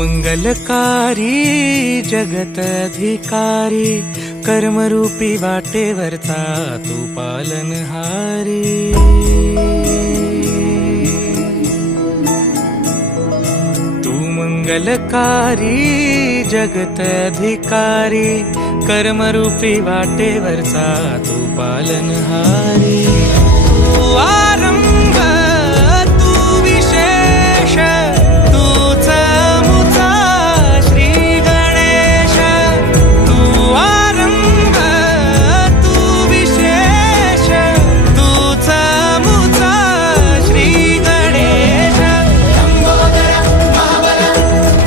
मंगलकारी जगतधिकारी कर्मरूपी वाटेवरचा तू पालनहारी। तू मंगलकारी जगतधिकारी कर्मरूपी वाटेवरचा तू पालनहारी। तू आरंभ तू विशेष तूच मुचा श्री गणेश। तू आरंभ तू विशेष तूच मुचा श्री गणेश। लंबोदर महाबल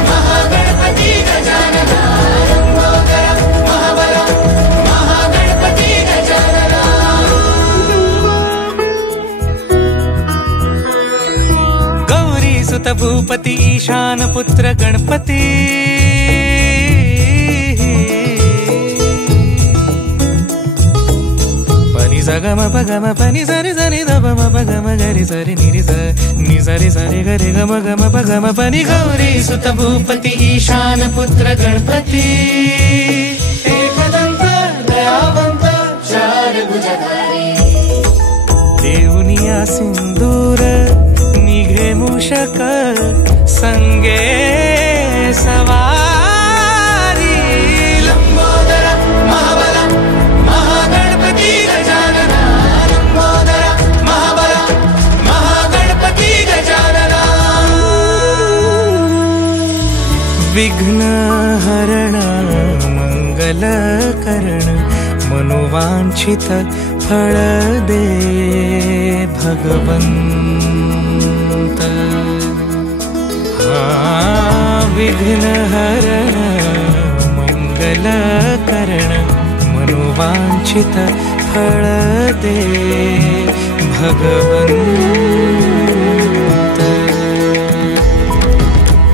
महागणपती गजानना। लंबोदर महाबल महागणपती गजानना। गौरी सुत भूपती ईशान पुत्र गणपती। पनि सगम पगम पनि सरि सरि ध म पगम गरि सरि नि नि सरि सरि गरि गम गम पगम पनि। गौरी सुत भूपती ईशान पुत्र गणपती। एकदंत दयावंत चार भुजधारी। देऊनिया सिंदूर निघे मूषक संगे सवारी। लंबोदर महाबल महागणपती गजानना। लंबोदर महाबल महागणपती गजानना। विघ्न हरण मंगल करण मनोवांछित फळ दे भगवंत। विघ्न हरण मंगल करण मनोवांछित फळ दे भगवंत।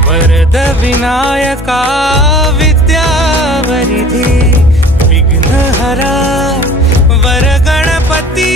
वरद विनायका विद्यावरिधी विघ्नहरा वर गणपती।